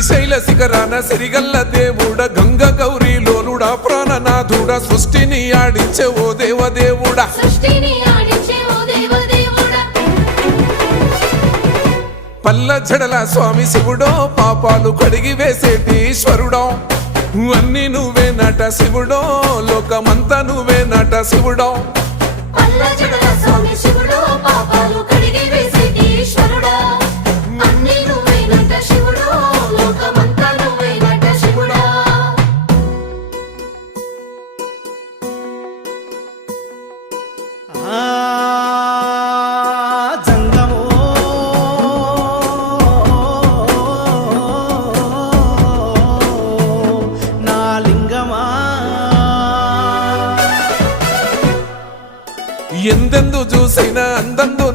శ్రీశైల శిఖరాన సిరిగల్ల దేవుడ గంగ గౌరీ లోలుడా ప్రాణనాథుడా సృష్టిని ఆడించే ఓ దేవదేవుడా పల్ల జడల స్వామి శివుడో పాపాలు కడిగి వేసేటి ఈశ్వరుడో అన్ని నువ్వే నట శివుడో లోకమంతా నువ్వే నట శివుడో ఎందెందు చూసైనా అందందు